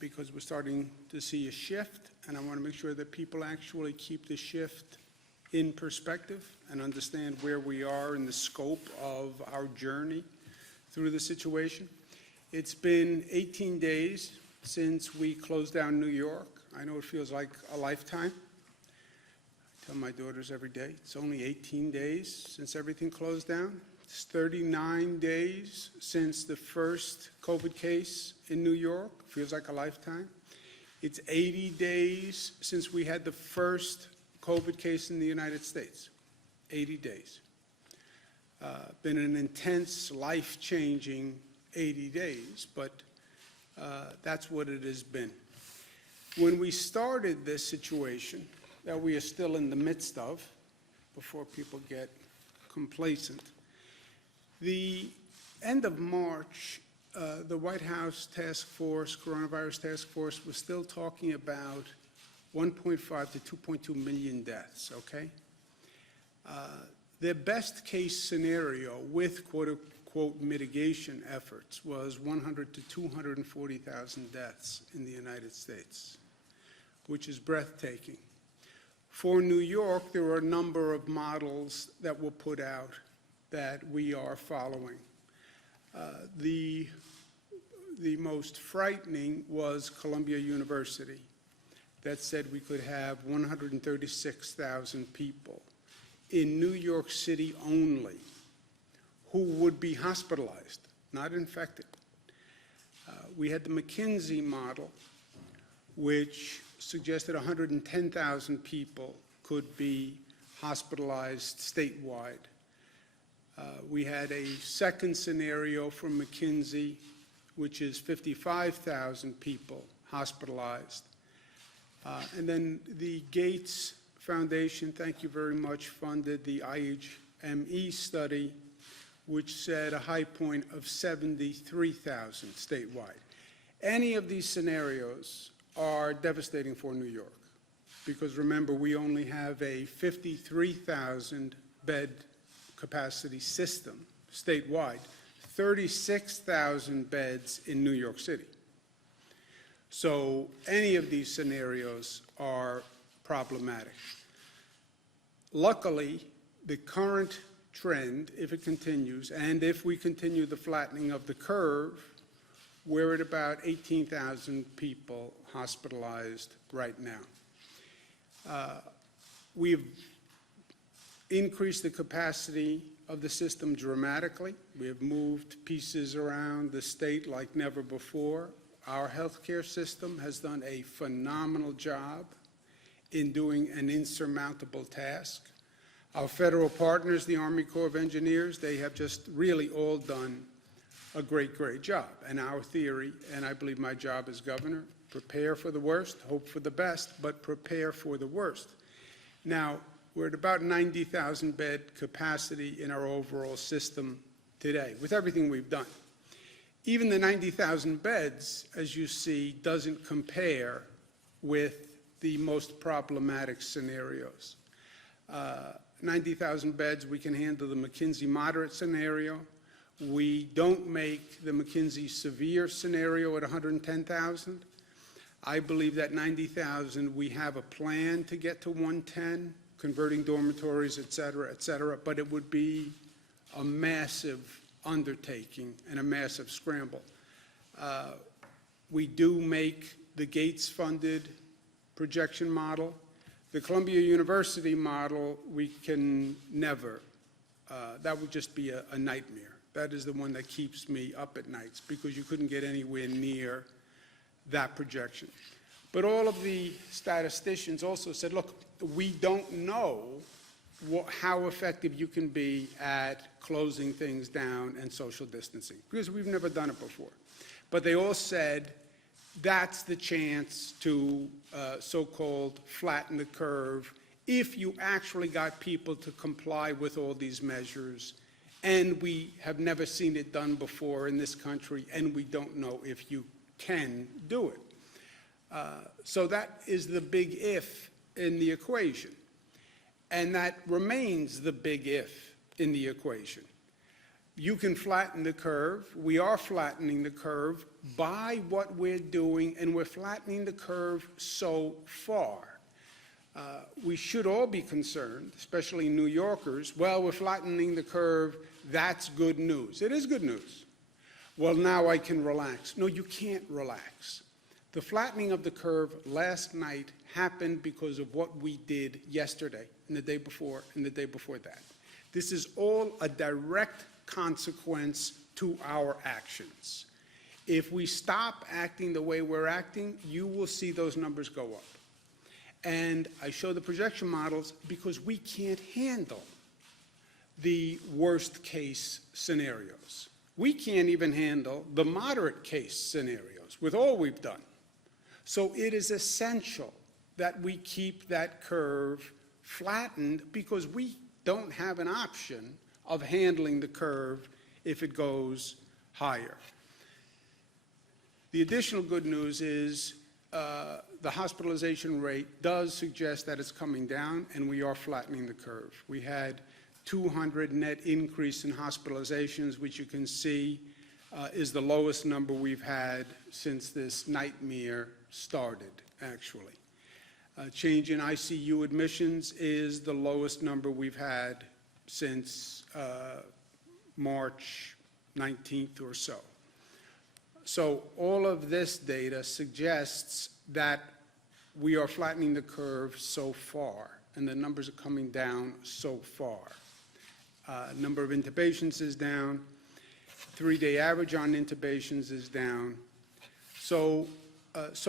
because we're starting to see a shift, and I want to make sure that people actually keep the shift in perspective and understand where we are in the scope of our journey through the situation. It's been 18 days since we closed down New York. I know it feels like a lifetime. I tell my daughters every day, it's only 18 days since everything closed down. It's 39 days since the first COVID case in New York. Feels like a lifetime. It's 80 days since we had the first COVID case in the United States. 80 days. Been an intense, life-changing 80 days, but that's what it has been. When we started this situation that we are still in the midst of, before people get complacent, the end of March, the White House task force, coronavirus task force, was still talking about 1.5 to 2.2 million deaths, okay? Their best case scenario with quote-unquote mitigation efforts was 100 to 240,000 deaths in the United States, which is breathtaking. For New York, there were a number of models that were put out that we are following. The most frightening was Columbia University that said we could have 136,000 people in New York City only who would be hospitalized, not infected. We had the McKinsey model, which suggested 110,000 people could be hospitalized statewide. We had a second scenario from McKinsey, which is 55,000 people hospitalized. And then the Gates Foundation, thank you very much, funded the IHME study, which said a high point of 73,000 statewide. Any of these scenarios are devastating for New York, because remember, we only have a 53,000 bed capacity system statewide, 36,000 beds in New York City. So any of these scenarios are problematic. Luckily, the current trend, if it continues, and if we continue the flattening of the curve, we're at about 18,000 people hospitalized right now. We've increased the capacity of the system dramatically. We have moved pieces around the state like never before. Our healthcare system has done a phenomenal job in doing an insurmountable task. Our federal partners, the Army Corps of Engineers, they have just really all done a great, great job. And our theory, and I believe my job as governor, prepare for the worst, hope for the best, but prepare for the worst. Now, we're at about 90,000 bed capacity in our overall system today, with everything we've done. Even the 90,000 beds, as you see, doesn't compare with the most problematic scenarios. 90,000 beds, we can handle the McKinsey moderate scenario. We don't make the McKinsey severe scenario at 110,000. I believe that 90,000, we have a plan to get to 110, converting dormitories, et cetera, but it would be a massive undertaking and a massive scramble. We do make the Gates-funded projection model. The Columbia University model, we can never. That would just be a nightmare. That is the one that keeps me up at nights, because you couldn't get anywhere near that projection. But all of the statisticians also said, look, we don't know how effective you can be at closing things down and social distancing, because we've never done it before. But they all said that's the chance to so-called flatten the curve if you actually got people to comply with all these measures. And we have never seen it done before in this country, and we don't know if you can do it. So that is the big if in the equation. And that remains the big if in the equation. you can flatten the curve. We are flattening the curve by what we're doing, and we're flattening the curve so far. We should all be concerned, especially New Yorkers. Well, we're flattening the curve. That's good news. It is good news. Well, now I can relax. No, you can't relax. The flattening of the curve last night happened because of what we did yesterday and the day before and the day before that. This is all a direct consequence to our actions. If we stop acting the way we're acting, you will see those numbers go up. And I show the projection models because we can't handle the worst case scenarios. We can't even handle the moderate case scenarios with all we've done. So it is essential that we keep that curve flattened because we don't have an option of handling the curve if it goes higher. The additional good news is the hospitalization rate does suggest that it's coming down, and we are flattening the curve. We had 200 net increase in hospitalizations, which you can see is the lowest number we've had since this nightmare started, actually. Change in ICU admissions is the lowest number we've had since March 19th or so. So all of this data suggests that we are flattening the curve so far, and the numbers are coming down so far. Number of intubations is down. 3-day average on intubations is down. So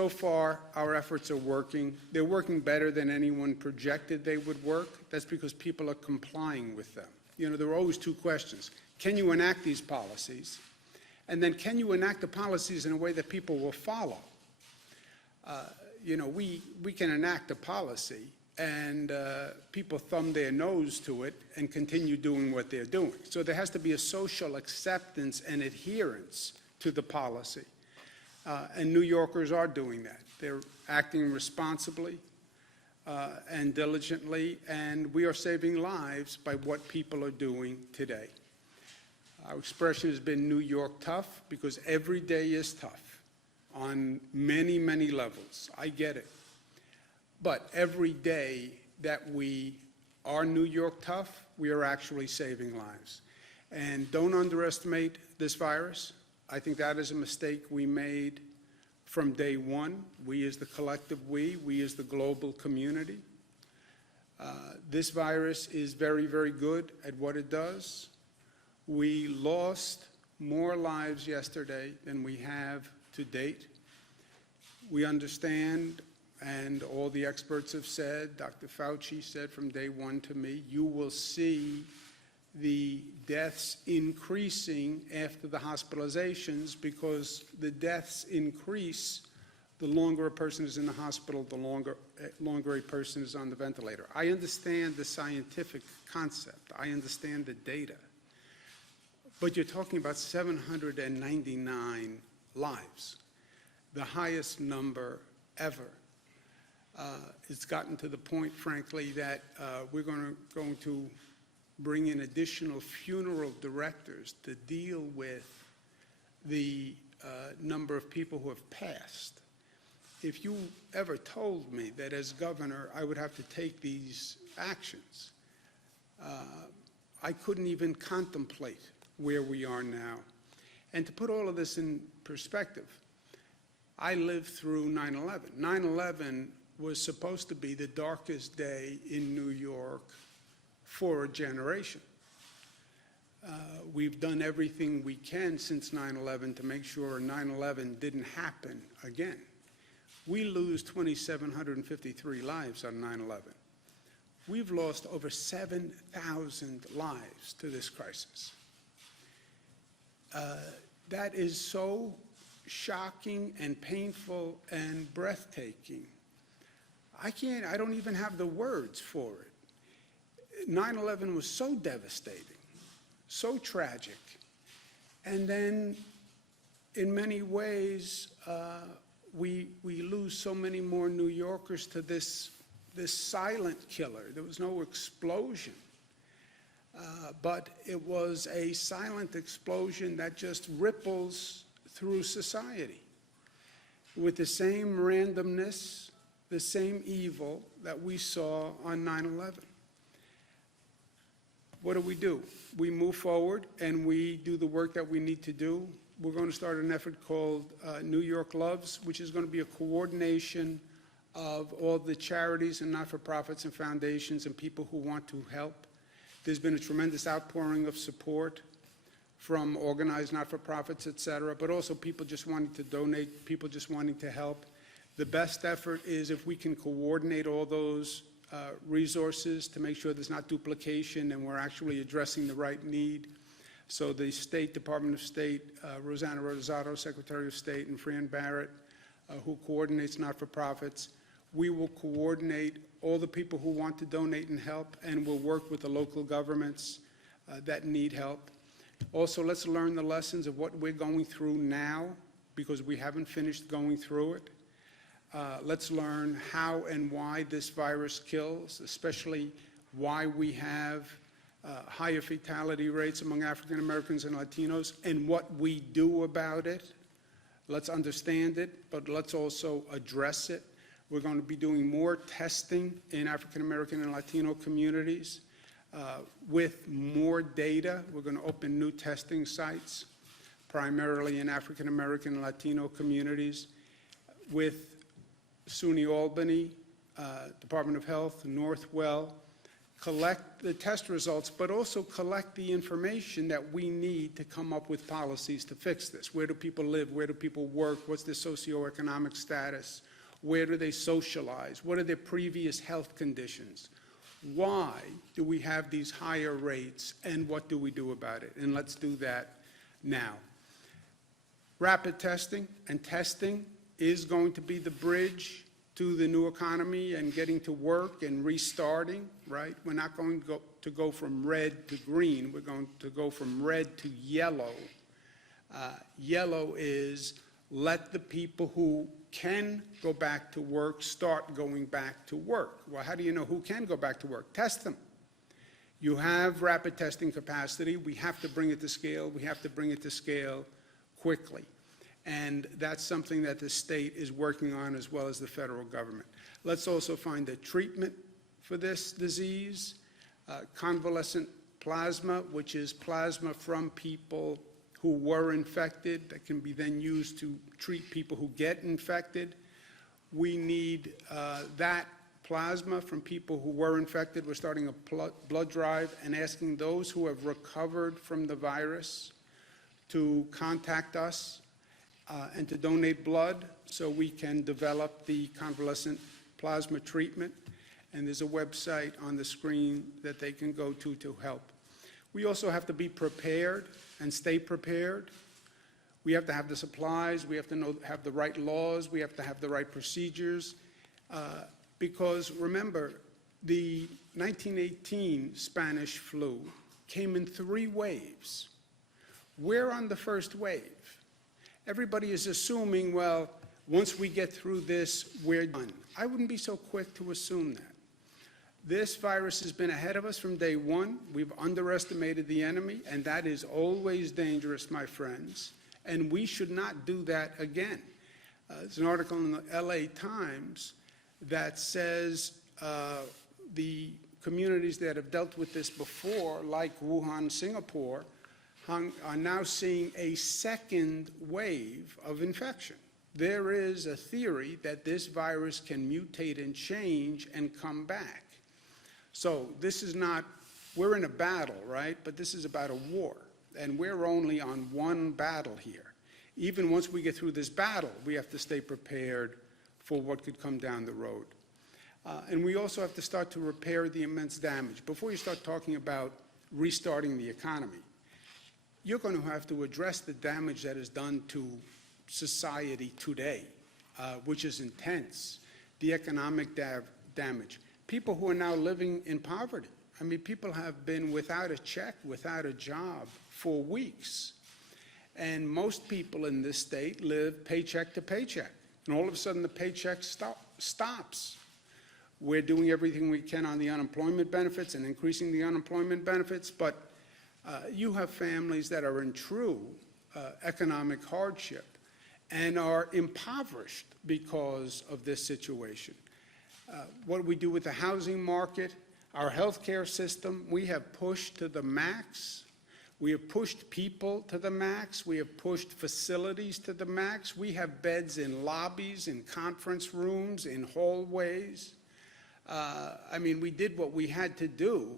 far, our efforts are working. They're working better than anyone projected they would work. That's because people are complying with them. You know, there are always two questions. Can you enact these policies? And then can you enact the policies in a way that people will follow? You know, we can enact a policy and people thumb their nose to it and continue doing what they're doing. So there has to be a social acceptance and adherence to the policy. And New Yorkers are doing that. They're acting responsibly and diligently, and we are saving lives by what people are doing today. Our expression has been New York tough because every day is tough on many, many levels. I get it. But every day that we are New York tough, we are actually saving lives. And don't underestimate this virus. I think that is a mistake we made from day one. We as the collective we as the global community. This virus is very, very good at what it does. We lost more lives yesterday than we have to date. We understand, and all the experts have said, Dr. Fauci said from day one to me, you will see the deaths increasing after the hospitalizations because the deaths increase the longer a person is in the hospital, the longer a person is on the ventilator. I understand the scientific concept. I understand the data. But you're talking about 799 lives, the highest number ever. It's gotten to the point, frankly, that we're going to bring in additional funeral directors to deal with the number of people who have passed. If you ever told me that as governor I would have to take these actions, I couldn't even contemplate where we are now. And to put all of this in perspective, I lived through 9/11. 9/11 was supposed to be the darkest day in New York for a generation. We've done everything we can since 9/11 to make sure 9/11 didn't happen again. We lose 2,753 lives on 9/11. We've lost over 7,000 lives to this crisis. That is so shocking and painful and breathtaking. I don't even have the words for it. 9/11 was so devastating, so tragic. And then in many ways, we lose so many more New Yorkers to this silent killer. There was no explosion. but it was a silent explosion that just ripples through society with the same randomness, the same evil that we saw on 9/11. What do? We move forward and we do the work that we need to do. We're going to start an effort called New York Loves, which is going to be a coordination of all the charities and not-for-profits and foundations and people who want to help. There's been a tremendous outpouring of support from organized not-for-profits, et cetera, but also people just wanting to donate, people just wanting to help. The best effort is if we can coordinate all those resources to make sure there's not duplication and we're actually addressing the right need. So the State Department of State, Rosanna Rosato, Secretary of State, and Fran Barrett, who coordinates not-for-profits, we will coordinate all the people who want to donate and help, and we'll work with the local governments that need help. Also, let's learn the lessons of what we're going through now, because we haven't finished going through it. Let's learn how and why this virus kills, especially why we have higher fatality rates among African Americans and Latinos, and what we do about it. Let's understand it, but let's also address it. We're going to be doing more testing in African American and Latino communities with more data. We're going to open new testing sites, primarily in African American and Latino communities, with SUNY Albany, Department of Health, Northwell, collect the test results, but also collect the information that we need to come up with policies to fix this. Where do people live? Where do people work? What's their socioeconomic status? Where do they socialize? What are their previous health conditions? Why do we have these higher rates, and what do we do about it? And let's do that now. Rapid testing and testing is going to be the bridge to the new economy and getting to work and restarting, right? We're not going to go from red to green. We're going to go from red to yellow. Yellow is let the people who can go back to work start going back to work. Well, how do you know who can go back to work? Test them. You have rapid testing capacity. We have to bring it to scale. We have to bring it to scale quickly. And that's something that the state is working on, as well as the federal government. Let's also find a treatment for this disease. Convalescent plasma, which is plasma from people who were infected, that can be then used to treat people who get infected. We need that plasma from people who were infected. We're starting a blood drive and asking those who have recovered from the virus to contact us and to donate blood so we can develop the convalescent plasma treatment. And there's a website on the screen that they can go to help. We also have to be prepared and stay prepared. We have to have the supplies. We have to have the right laws. We have to have the right procedures. Because remember, the 1918 Spanish flu came in 3 waves. We're on the first wave. Everybody is assuming, well, once we get through this, we're done. I wouldn't be so quick to assume that. This virus has been ahead of us from day one. We've underestimated the enemy, and that is always dangerous, my friends. And we should not do that again. There's an article in the LA Times that says the communities that have dealt with this before, like Wuhan, Singapore, are now seeing a second wave of infection. There is a theory that this virus can mutate and change and come back. So this is not, we're in a battle, right? But this is about a war, and we're only on one battle here. Even once we get through this battle, we have to stay prepared for what could come down the road. And we also have to start to repair the immense damage. Before you start talking about restarting the economy, you're going to have to address the damage that is done to society today, which is intense, the economic damage. People who are now living in poverty. I mean, people have been without a check, without a job for weeks. And most people in this state live paycheck to paycheck. And all of a sudden, the paycheck stops. We're doing everything we can on the unemployment benefits and increasing the unemployment benefits, but you have families that are in true economic hardship and are impoverished because of this situation. What do we do with the housing market? Our healthcare system, we have pushed to the max. We have pushed people to the max. We have pushed facilities to the max. We have beds in lobbies, in conference rooms, in hallways. I mean, we did what we had to do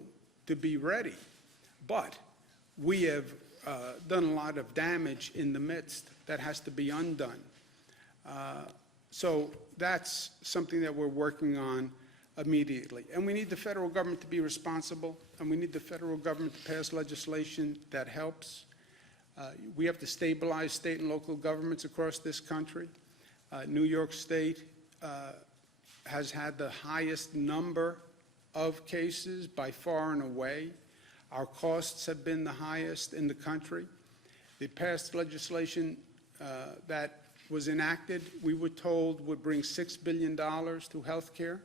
to be ready, but we have done a lot of damage in the midst that has to be undone. So that's something that we're working on immediately. And we need the federal government to be responsible, and we need the federal government to pass legislation that helps. We have to stabilize state and local governments across this country. New York State has had the highest number of cases by far and away. Our costs have been the highest in the country. The past legislation that was enacted, we were told would bring $6 billion to health care.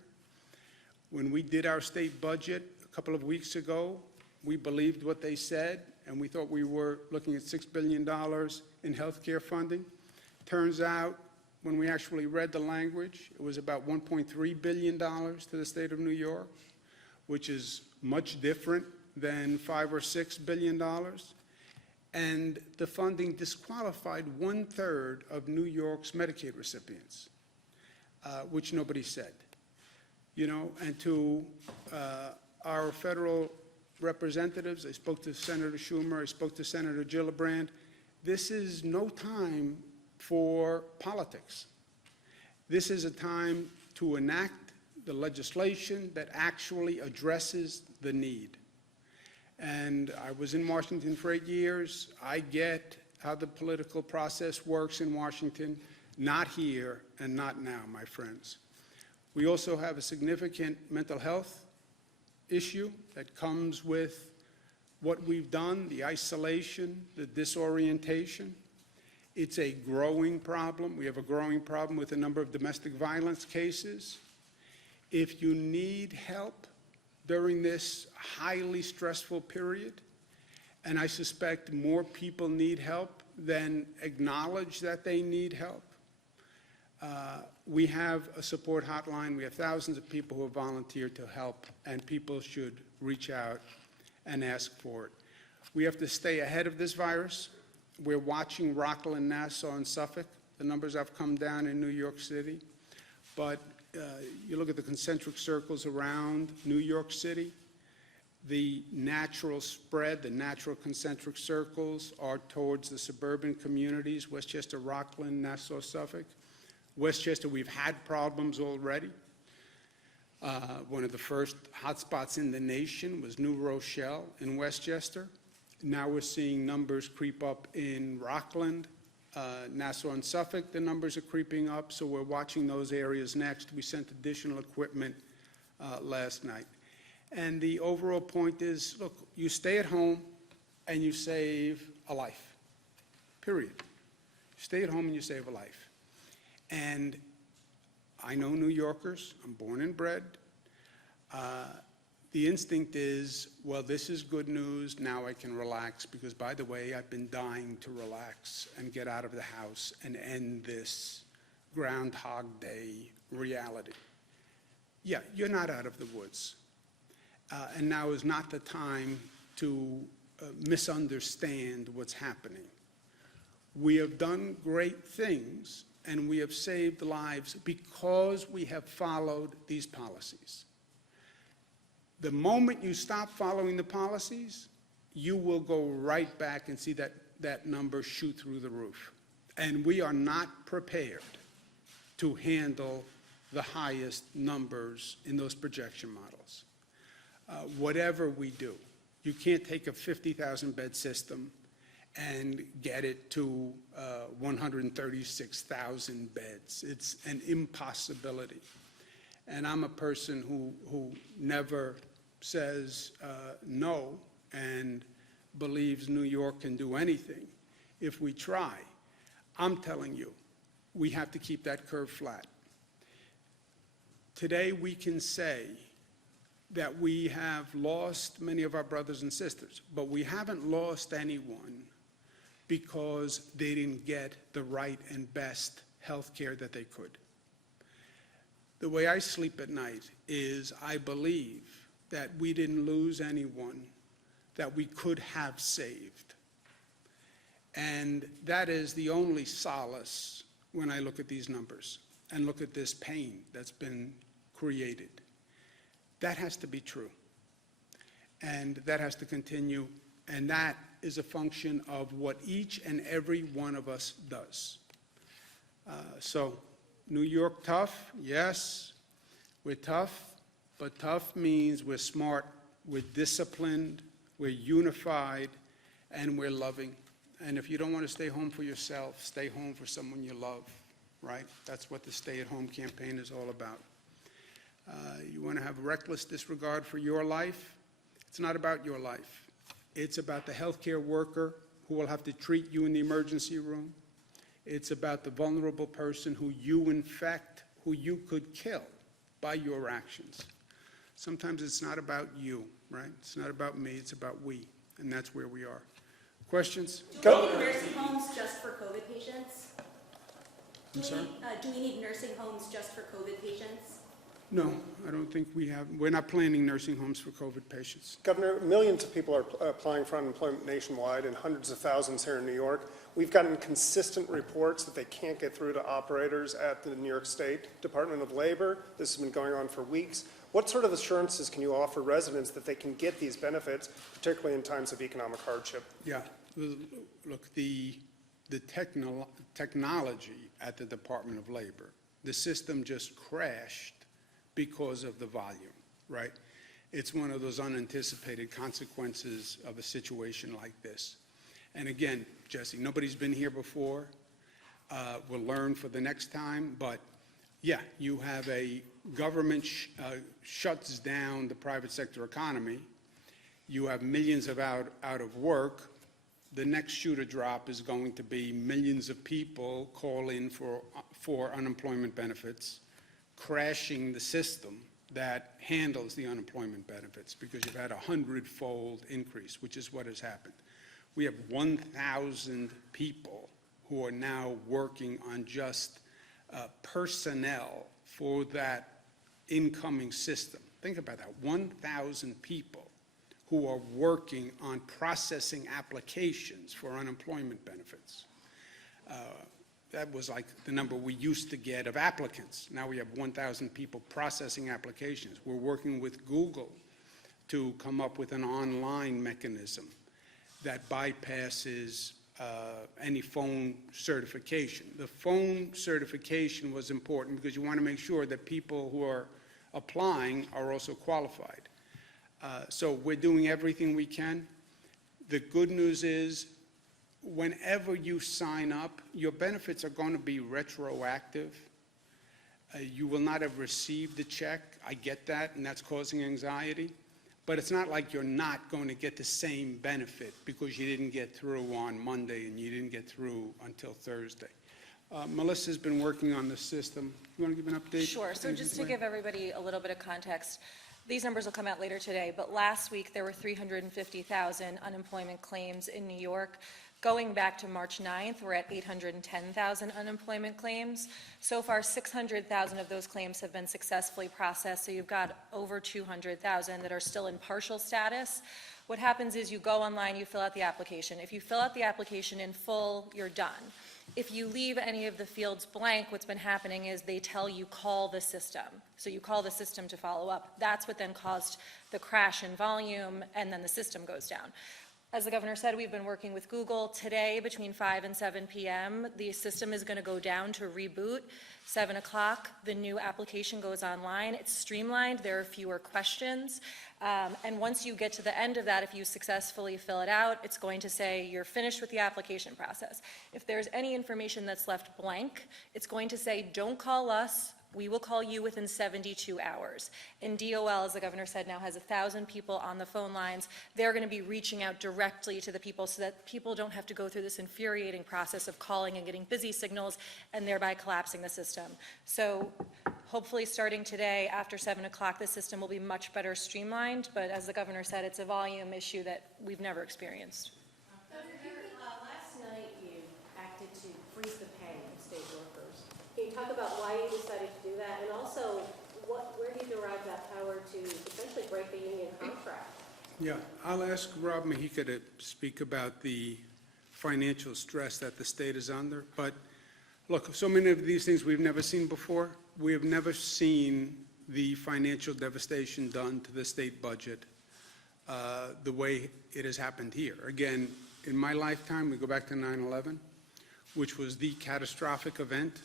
When we did our state budget a couple of weeks ago, we believed what they said, and we thought we were looking at $6 billion in health care funding. Turns out, when we actually read the language, it was about $1.3 billion to the state of New York, which is much different than $5 or $6 billion. And the funding disqualified 1/3 of New York's Medicaid recipients, which nobody said. You know, and to our federal representatives, I spoke to Senator Schumer, I spoke to Senator Gillibrand, this is no time for politics. This is a time to enact the legislation that actually addresses the need. And I was in Washington for 8 years. I get how the political process works in Washington, not here and not now, my friends. We also have a significant mental health issue that comes with what we've done, the isolation, the disorientation. It's a growing problem. We have a growing problem with a number of domestic violence cases. If you need help during this highly stressful period, and I suspect more people need help than acknowledge that they need help, we have a support hotline. We have thousands of people who have volunteered to help, and people should reach out and ask for it. We have to stay ahead of this virus. We're watching Rockland, Nassau, and Suffolk. The numbers have come down in New York City. But you look at the concentric circles around New York City, the natural spread, the natural concentric circles are towards the suburban communities, Westchester, Rockland, Nassau, Suffolk. Westchester, we've had problems already. One of the first hotspots in the nation was New Rochelle in Westchester. Now we're seeing numbers creep up in Rockland, Nassau and Suffolk. The numbers are creeping up, so we're watching those areas next. We sent additional equipment last night. And the overall point is, look, you stay at home and you save a life, period. Stay at home and you save a life. And I know New Yorkers, I'm born and bred. The instinct is, well, this is good news, now I can relax, because by the way, I've been dying to relax and get out of the house and end this Groundhog Day reality. Yeah, you're not out of the woods. And now is not the time to misunderstand what's happening. We have done great things, and we have saved lives because we have followed these policies. The moment you stop following the policies, you will go right back and see that number shoot through the roof. And we are not prepared to handle the highest numbers in those projection models. Whatever we do, you can't take a 50,000 bed system and get it to 136,000 beds. It's an impossibility. And I'm a person who never says no and believes New York can do anything if we try. I'm telling you, we have to keep that curve flat. Today we can say that we have lost many of our brothers and sisters, but we haven't lost anyone because they didn't get the right and best health care that they could. The way I sleep at night is I believe that we didn't lose anyone that we could have saved. And that is the only solace when I look at these numbers and look at this pain that's been created. That has to be true. And that has to continue. And that is a function of what each and every one of us does. So, New York tough, yes, we're tough, but tough means we're smart, we're disciplined, we're unified, and we're loving. And if you don't want to stay home for yourself, stay home for someone you love, right? That's what the stay-at-home campaign is all about. You want to have reckless disregard for your life? It's not about your life. It's about the healthcare worker who will have to treat you in the emergency room. It's about the vulnerable person who you infect, who you could kill by your actions. Sometimes it's not about you, right? It's not about me, it's about we, and that's where we are. Questions? Do we need nursing homes just for COVID patients? I'm sorry? Do we need nursing homes just for COVID patients? No, I don't think we have. We're not planning nursing homes for COVID patients. Governor, millions of people are applying for unemployment nationwide and hundreds of thousands here in New York. We've gotten consistent reports that they can't get through to operators at the New York State Department of Labor. This has been going on for weeks. What sort of assurances can you offer residents that they can get these benefits, particularly in times of economic hardship? Yeah, look, the technology at the Department of Labor, the system just crashed because of the volume, right? It's one of those unanticipated consequences of a situation like this. And again, Jesse, nobody's been here before. We'll learn for the next time, but yeah, you have a government shuts down the private sector economy. You have millions of out of work. The next shoe to drop is going to be millions of people call in for unemployment benefits, crashing the system that handles the unemployment benefits because you've had a 100-fold increase, which is what has happened. We have 1,000 people who are now working on just personnel for that incoming system. Think about that, 1,000 people who are working on processing applications for unemployment benefits. That was like the number we used to get of applicants. Now we have 1,000 people processing applications. We're working with Google to come up with an online mechanism that bypasses any phone certification. The phone certification was important because you want to make sure that people who are applying are also qualified. So we're doing everything we can. The good news is, whenever you sign up, your benefits are going to be retroactive. You will not have received the check. I get that, and that's causing anxiety. But it's not like you're not going to get the same benefit because you didn't get through on Monday and you didn't get through until Thursday. Melissa's been working on the system. You want to give an update? Sure. So just to give everybody a little bit of context, these numbers will come out later today, but last week there were 350,000 unemployment claims in New York. Going back to March 9th, we're at 810,000 unemployment claims. So far, 600,000 of those claims have been successfully processed, so you've got over 200,000 that are still in partial status. What happens is you go online, you fill out the application. If you fill out the application in full, you're done. If you leave any of the fields blank, what's been happening is they tell you call the system. So you call the system to follow up. That's what then caused the crash in volume, and then the system goes down. As the governor said, we've been working with Google. Today, between 5 and 7 p.m., the system is going to go down to reboot. 7 o'clock, the new application goes online. It's streamlined. There are fewer questions. And once you get to the end of that, if you successfully fill it out, it's going to say you're finished with the application process. If there's any information that's left blank, it's going to say, don't call us. We will call you within 72 hours. And DOL, as the governor said, now has 1,000 people on the phone lines. They're going to be reaching out directly to the people so that people don't have to go through this infuriating process of calling and getting busy signals and thereby collapsing the system. So Hopefully, starting today, after 7 o'clock, the system will be much better streamlined, but as the governor said, it's a volume issue that we've never experienced. Last night you acted to freeze the pay of state workers. Can you talk about why you decided to do that, and also where do you derive that power to essentially break the union contract? Yeah, I'll ask Rob Mahika to speak about the financial stress that the state is under. But look, so many of these things we've never seen before. We have never seen the financial devastation done to the state budget the way it has happened here. Again, in my lifetime, we go back to 9/11, which was the catastrophic event.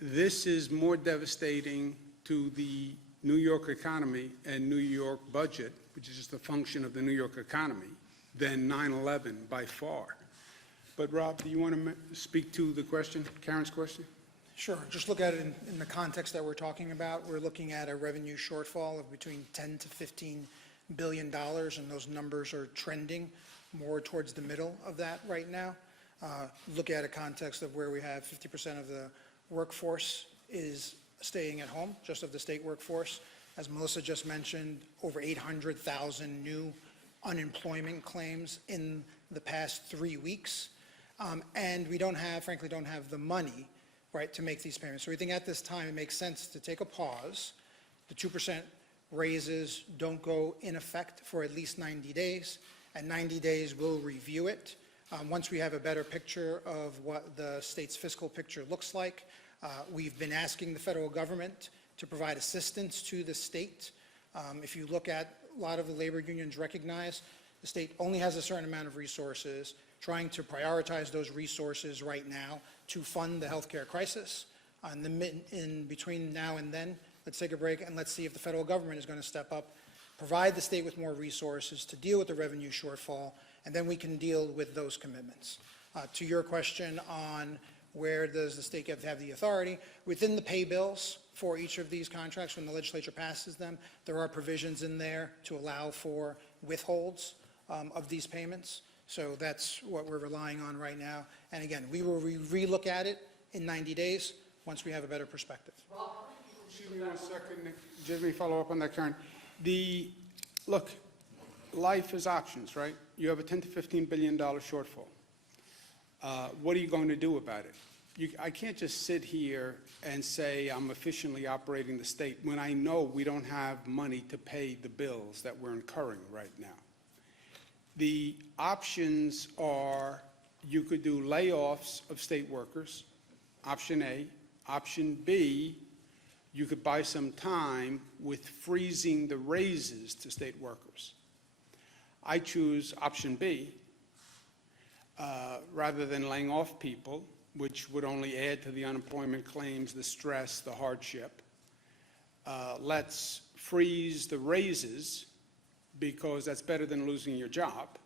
This is more devastating to the New York economy and New York budget, which is just a function of the New York economy, than 9/11 by far. But Rob, do you want to speak to the question, Karen's question? Sure. Just look at it in the context that we're talking about. We're looking at a revenue shortfall of between 10 to 15 billion dollars, and those numbers are trending more towards the middle of that right now. Look at a context of where we have 50% of the workforce is staying at home, just of the state workforce. As Melissa just mentioned, over 800,000 new unemployment claims in the past 3 weeks. And we frankly don't have the money, right, to make these payments. So we think at this time it makes sense to take a pause. The 2% raises don't go in effect for at least 90 days. At 90 days, we'll review it. Once we have a better picture of what the state's fiscal picture looks like, we've been asking the federal government to provide assistance to the state. If you look at a lot of the labor unions recognize the state only has a certain amount of resources, trying to prioritize those resources right now to fund the healthcare crisis. In between now and then, let's take a break and let's see if the federal government is going to step up, provide the state with more resources to deal with the revenue shortfall, and then we can deal with those commitments. To your question on where does the state have the authority, within the pay bills for each of these contracts, when the legislature passes them, there are provisions in there to allow for withholds of these payments. So that's what we're relying on right now. And again, we will relook at it in 90 days once we have a better perspective. Excuse me 1 second, Nick. Just let me follow up on that, Karen. Look, life is options, right? You have a $10 to $15 billion shortfall. What are you going to do about it? I can't just sit here and say I'm efficiently operating the state when I know we don't have money to pay the bills that we're incurring right now. The options are you could do layoffs of state workers, option A. Option B, you could buy some time with freezing the raises to state workers. I choose option B rather than laying off people, which would only add to the unemployment claims, the stress, the hardship. Let's freeze the raises because that's better than losing your job.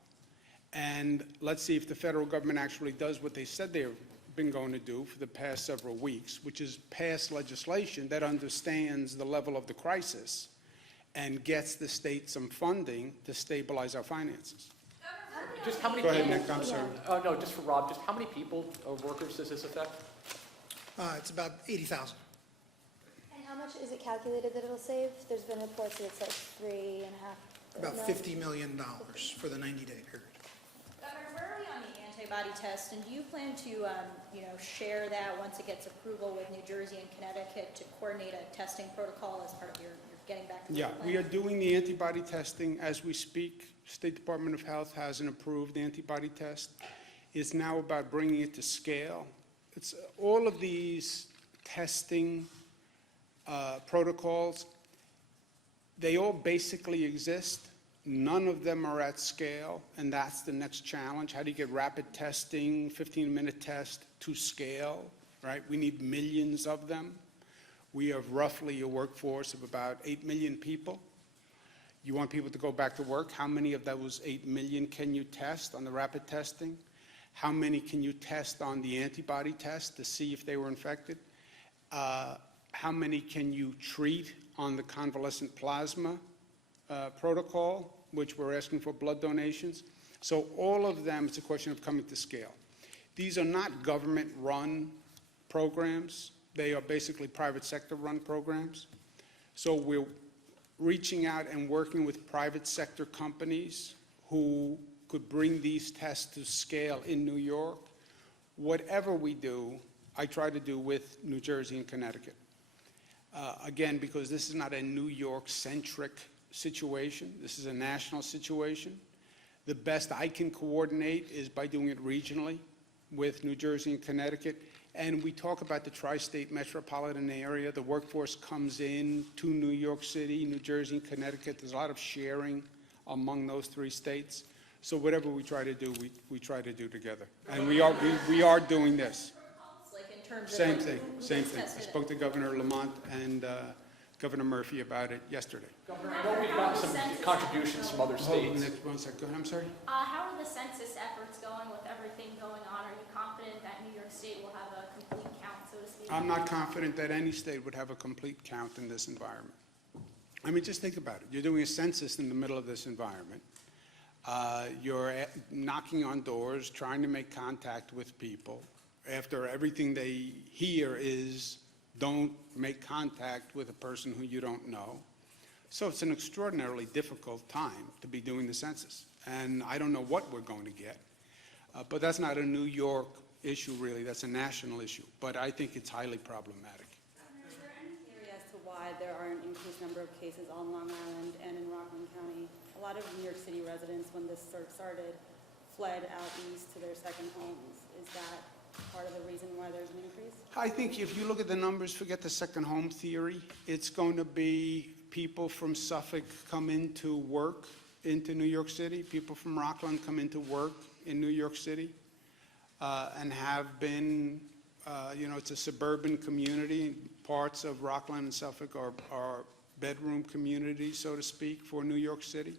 And let's see if the federal government actually does what they said they've been going to do for the past several weeks, which is pass legislation that understands the level of the crisis and gets the state some funding to stabilize our finances. Just how many Go people? ahead, Nick, I'm sorry. Oh, no, just for Rob, just how many people or workers does this affect? It's about 80,000. And how much is it calculated that it'll save? There's been reports that it's like 3.5. About no. $50 million for the 90-day period. Governor, where are we on the antibody test, and do you plan to, share that once it gets approval with New Jersey and Connecticut to coordinate a testing protocol as part of your getting back to the Yeah, plan? we are doing the antibody testing as we speak. State Department of Health has an approved antibody test. It's now about bringing it to scale. It's all of these testing protocols, they all basically exist. None of them are at scale, and that's the next challenge. How do you get rapid testing, 15-minute test to scale, right? We need millions of them. We have roughly a workforce of about 8 million people. You want people to go back to work. How many of those 8 million can you test on the rapid testing? How many can you test on the antibody test to see if they were infected? How many can you treat on the convalescent plasma protocol, which we're asking for blood donations? So all of them, it's a question of coming to scale. These are not government-run programs. They are basically private sector-run programs. So we're reaching out and working with private sector companies who could bring these tests to scale in New York. Whatever we do, I try to do with New Jersey and Connecticut. Again, because this is not a New York-centric situation. This is a national situation. The best I can coordinate is by doing it regionally with New Jersey and Connecticut. And we talk about the tri-state metropolitan area. The workforce comes in to New York City, New Jersey, and Connecticut. There's a lot of sharing among those three states. So whatever we try to do, we try to do together. And we are doing this. Like in terms of. Same like, thing, who same gets thing. I tested? spoke to Governor Lamont and Governor Murphy about it yesterday. Governor, I know we've gotten some contributions from other Hold on, states. one second. Go ahead, I'm sorry? How are the census efforts going with everything going on? Are you confident that New York State will have a complete count, so to speak? I'm not confident that any state would have a complete count in this environment. I mean, just think about it. You're doing a census in the middle of this environment. You're knocking on doors, trying to make contact with people. After everything they hear is, don't make contact with a person who you don't know. So it's an extraordinarily difficult time to be doing the census. And I don't know what we're going to get. But that's not a New York issue, really. That's a national issue. But I think it's highly problematic. Is there any theory as to why there are an increased number of cases on Long Island and in Rockland County? A lot of New York City residents, when this sort of started, fled out east to their second homes. Is that part of the reason why there's an increase? I think if you look at the numbers, forget the second home theory. It's going to be people from Suffolk come into work into New York City. People from Rockland come into work in New York City and have been, it's a suburban community. Parts of Rockland and Suffolk are bedroom communities, so to speak, for New York City.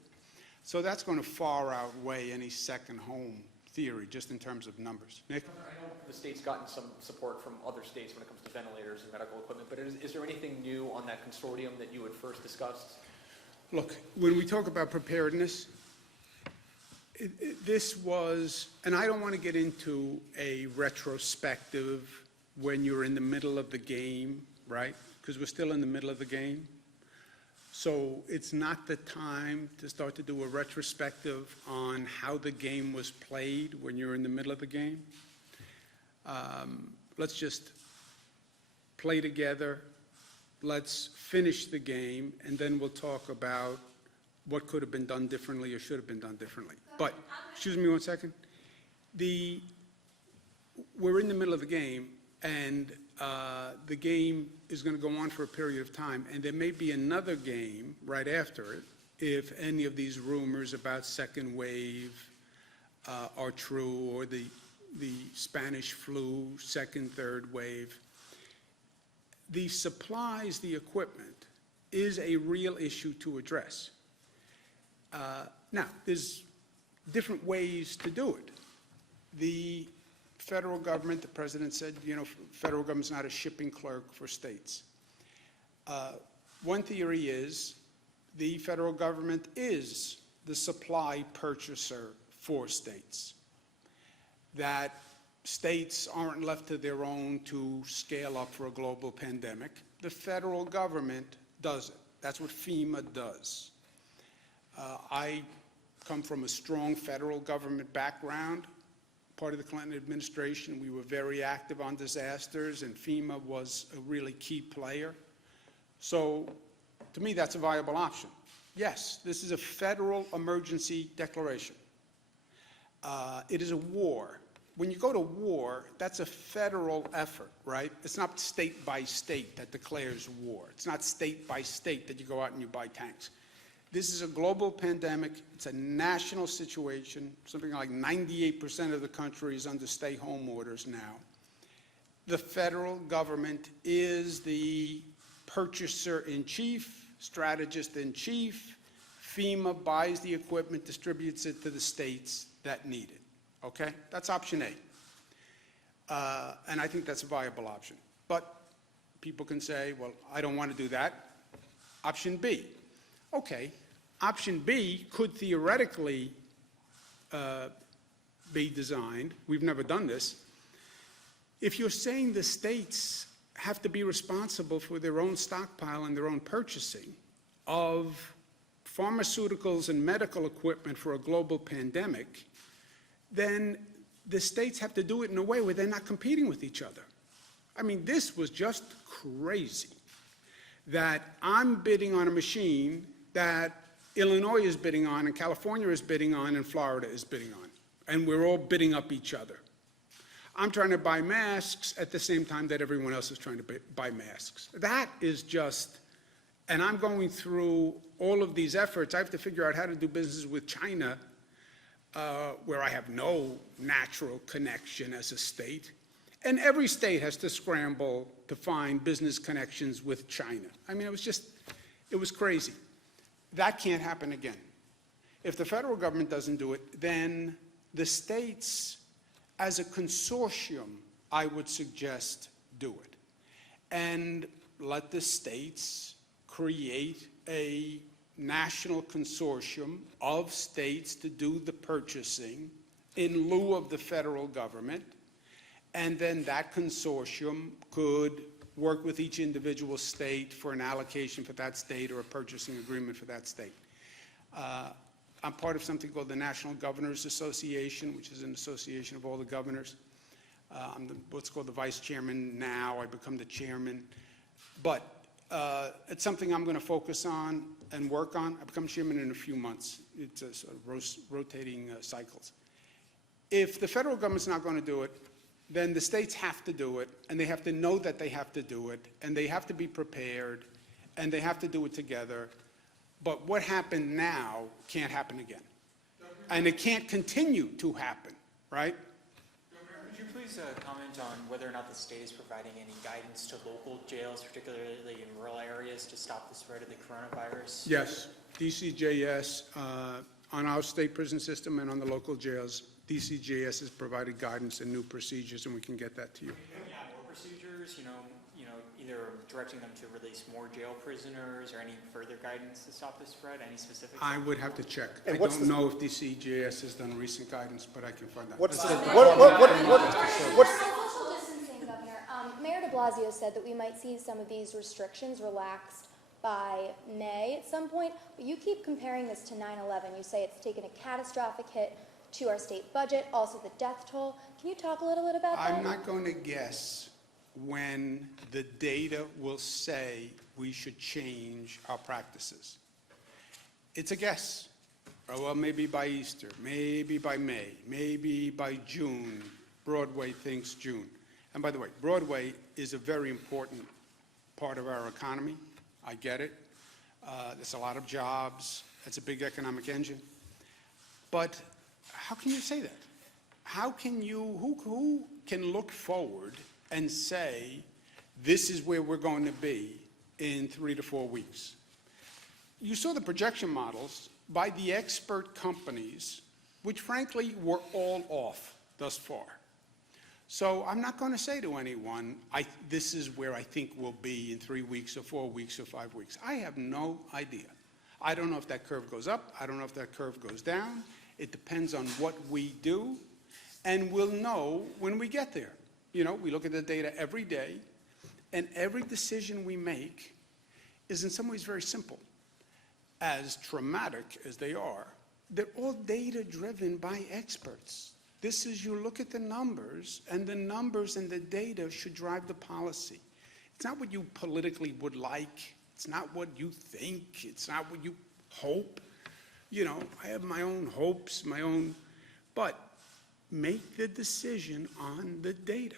So that's going to far outweigh any second home theory, just in terms of numbers. Nick? I know the state's gotten some support from other states when it comes to ventilators and medical equipment, but is there anything new on that consortium that you had first discussed? Look, when we talk about preparedness, this was, and I don't want to get into a retrospective when you're in the middle of the game, right? Because we're still in the middle of the game. So it's not the time to start to do a retrospective on how the game was played when you're in the middle of the game. Let's just play together. Let's finish the game, and then we'll talk about what could have been done differently or should have been done differently. But, excuse me one second. We're in the middle of the game, and the game is going to go on for a period of time, and there may be another game right after it if any of these rumors about second wave are true, or the Spanish flu, second, third wave. The supplies, the equipment, is a real issue to address. Now, there's different ways to do it. The federal government, the president said, federal government's not a shipping clerk for states. One theory is the federal government is the supply purchaser for states, that states aren't left to their own to scale up for a global pandemic. The federal government does it. That's what FEMA does. I come from a strong federal government background. Part of the Clinton administration, we were very active on disasters, and FEMA was a really key player. So, to me, that's a viable option. Yes, this is a federal emergency declaration. It is a war. When you go to war, that's a federal effort, right? It's not state by state that declares war. It's not state by state that you go out and you buy tanks. This is a global pandemic. It's a national situation. Something like 98% of the country is under stay-home orders now. The federal government is the purchaser-in-chief, strategist-in-chief. FEMA buys the equipment, distributes it to the states that need it. Okay? That's option A. And I think that's a viable option. But people can say, well, I don't want to do that. Option B. Okay. Option B could theoretically be designed. We've never done this. If you're saying the states have to be responsible for their own stockpile and their own purchasing of pharmaceuticals and medical equipment for a global pandemic, then the states have to do it in a way where they're not competing with each other. I mean, this was just crazy, that I'm bidding on a machine that Illinois is bidding on, and California is bidding on, and Florida is bidding on, and we're all bidding up each other. I'm trying to buy masks at the same time that everyone else is trying to buy masks. That is just, and I'm going through all of these efforts. I have to figure out how to do business with China, where I have no natural connection as a state. And every state has to scramble to find business connections with China. I mean, it was crazy. That can't happen again. If the federal government doesn't do it, then the states, as a consortium, I would suggest do it. And let the states create a national consortium of states to do the purchasing in lieu of the federal government. And then that consortium could work with each individual state for an allocation for that state or a purchasing agreement for that state. I'm part of something called the National Governors Association, which is an association of all the governors. I'm what's called the vice chairman now. I become the chairman. But it's something I'm going to focus on and work on. I become chairman in a few months. It's a sort of rotating cycles. If the federal government's not going to do it, then the states have to do it, and they have to know that they have to do it, and they have to be prepared, and they have to do it together. But what happened now can't happen again. And it can't continue to happen, right? Would you please comment on whether or not the state is providing any guidance to local jails, particularly in rural areas, to stop the spread of the coronavirus? Yes, DCJS, on our state prison system and on the local jails, DCJS has provided guidance and new procedures, and we can get that to you. Yeah, more procedures, either directing them to release more jail prisoners or any further guidance to stop the spread, any specifics? I would have to check. And I what's don't the- know if DCJS has done recent guidance, but I can find out. What's the, Social distancing, Governor. Mayor de Blasio said that we might see some of these restrictions relaxed by May at some point, but you keep comparing this to 9/11. You say it's taken a catastrophic hit to our state budget, also the death toll. Can you talk a little bit about that? I'm not going to guess when the data will say we should change our practices. It's a guess. Oh, well, maybe by Easter, maybe by May, maybe by June. Broadway thinks June. And by the way, Broadway is a very important part of our economy. I get it. There's a lot of jobs. It's a big economic engine. But how can you say that? How can you, who can look forward and say, this is where we're going to be in 3 to 4 weeks? You saw the projection models by the expert companies, which frankly were all off thus far. So I'm not going to say to anyone, this is where I think we'll be in 3 weeks or 4 weeks or 5 weeks. I have no idea. I don't know if that curve goes up. I don't know if that curve goes down. It depends on what we do, and we'll know when we get there. We look at the data every day, and every decision we make is in some ways very simple. As traumatic as they are, they're all data-driven by experts. This is, you look at the numbers, and the numbers and the data should drive the policy. It's not what you politically would like. It's not what you think. It's not what you hope. I have my own hopes, but make the decision on the data.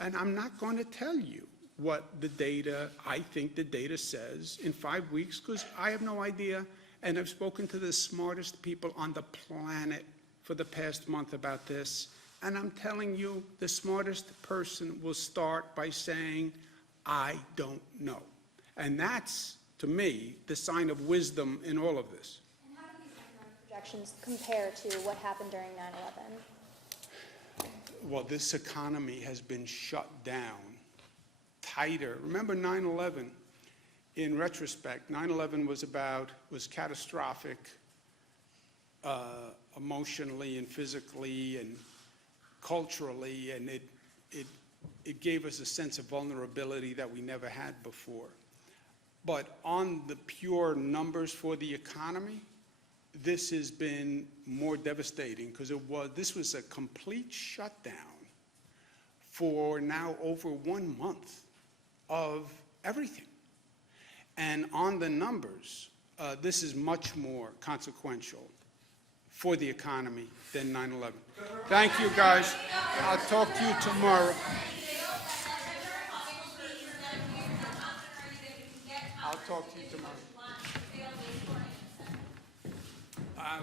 And I'm not going to tell you what I think the data says in 5 weeks, because I have no idea, and I've spoken to the smartest people on the planet for the past month about this, and I'm telling you, the smartest person will start by saying, I don't know. And that's, to me, the sign of wisdom in all of this. And how do these economic projections compare to what happened during 9/11? Well, this economy has been shut down tighter. Remember 9/11, in retrospect, 9/11 was catastrophic emotionally and physically and culturally, and it gave us a sense of vulnerability that we never had before. But on the pure numbers for the economy, this has been more devastating because this was a complete shutdown for now over 1 month of everything. And on the numbers, this is much more consequential for the economy than 9/11. Thank you, guys. I'll talk to you tomorrow. I'll talk to you tomorrow.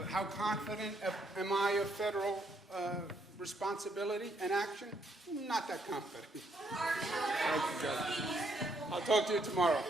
How confident am I of federal responsibility and action? Not that confident. Thank you, guys. I'll talk to you tomorrow.